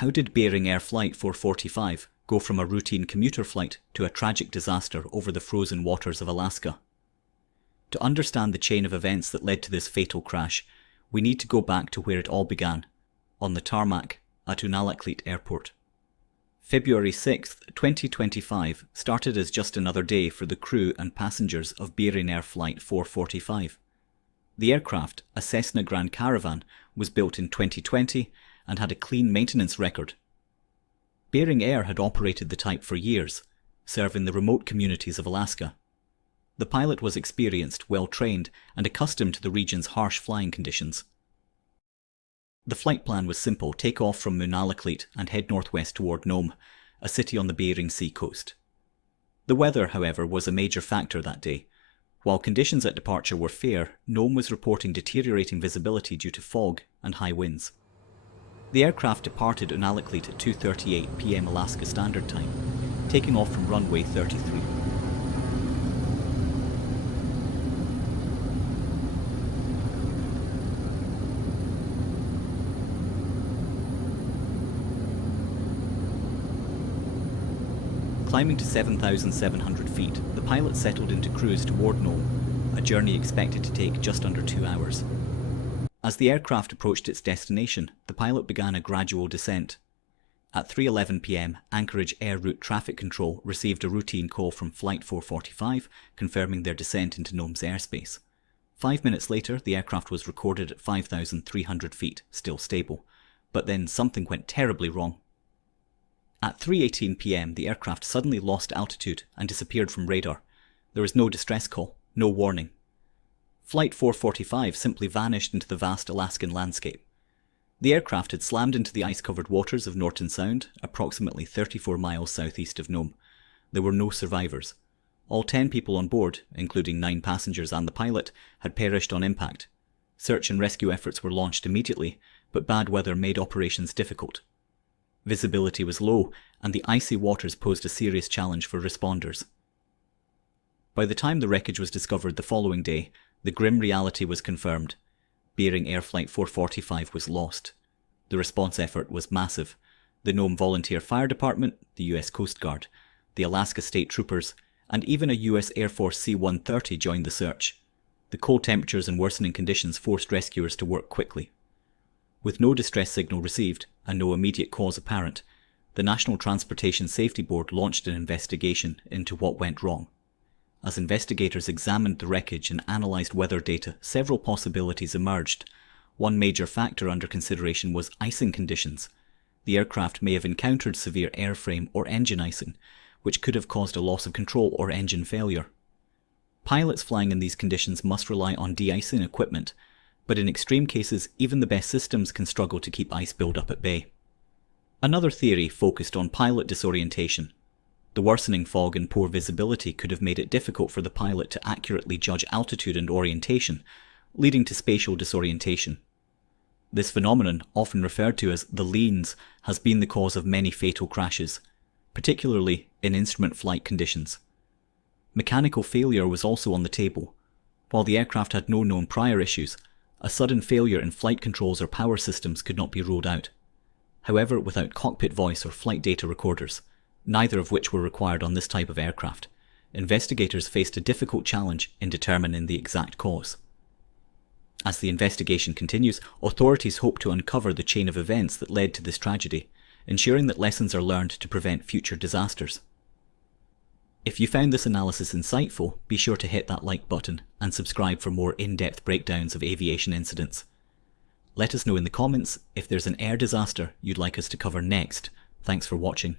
How did Bering Air Flight 445 go from a routine commuter flight to a tragic disaster over the frozen waters of Alaska? To understand the chain of events that led to this fatal crash, we need to go back to where it all began, on the tarmac at Unalakleet Airport. February 6, 2025 started as just another day for the crew and passengers of Bering Air Flight 445. The aircraft, a Cessna Grand Caravan, was built in 2020 and had a clean maintenance record. Bering Air had operated the type for years, serving the remote communities of Alaska. The pilot was experienced, well-trained, and accustomed to the region's harsh flying conditions. The flight plan was simple: take off from Unalakleet and head northwest toward Nome, a city on the Bering Sea coast. The weather, however, was a major factor that day. While conditions at departure were fair, Nome was reporting deteriorating visibility due to fog and high winds. The aircraft departed Unalakleet at 2:38 p.m. Alaska Standard Time, taking off from runway 33. Climbing to 7,700 feet, the pilot settled into cruise toward Nome, a journey expected to take just under 2 hours. As the aircraft approached its destination, the pilot began a gradual descent. At 3:11 p.m, Anchorage Air Route Traffic Control received a routine call from Flight 445 confirming their descent into Nome's airspace. 5 minutes later, the aircraft was recorded at 5,300 feet, still stable. But then something went terribly wrong. At 3:18 p.m, the aircraft suddenly lost altitude and disappeared from radar. There was no distress call, no warning. Flight 445 simply vanished into the vast Alaskan landscape. The aircraft had slammed into the ice-covered waters of Norton Sound, approximately 34 miles southeast of Nome. There were no survivors. All 10 people on board, including 9 passengers and the pilot, had perished on impact. Search and rescue efforts were launched immediately, but bad weather made operations difficult. Visibility was low, and the icy waters posed a serious challenge for responders. By the time the wreckage was discovered the following day, the grim reality was confirmed. Bering Air Flight 445 was lost. The response effort was massive. The Nome Volunteer Fire Department, the US Coast Guard, the Alaska State Troopers, and even a US Air Force C-130 joined the search. The cold temperatures and worsening conditions forced rescuers to work quickly. With no distress signal received and no immediate cause apparent, the National Transportation Safety Board launched an investigation into what went wrong. As investigators examined the wreckage and analysed weather data, several possibilities emerged. One major factor under consideration was icing conditions. The aircraft may have encountered severe airframe or engine icing, which could have caused a loss of control or engine failure. Pilots flying in these conditions must rely on de-icing equipment, but in extreme cases, even the best systems can struggle to keep ice build-up at bay. Another theory focused on pilot disorientation. The worsening fog and poor visibility could have made it difficult for the pilot to accurately judge altitude and orientation, leading to spatial disorientation. This phenomenon, often referred to as the leans, has been the cause of many fatal crashes, particularly in instrument flight conditions. Mechanical failure was also on the table. While the aircraft had no known prior issues, a sudden failure in flight controls or power systems could not be ruled out. However, without cockpit voice or flight data recorders, neither of which were required on this type of aircraft, investigators faced a difficult challenge in determining the exact cause. As the investigation continues, authorities hope to uncover the chain of events that led to this tragedy, ensuring that lessons are learned to prevent future disasters. If you found this analysis insightful, be sure to hit that like button and subscribe for more in-depth breakdowns of aviation incidents. Let us know in the comments if there's an air disaster you'd like us to cover next. Thanks for watching.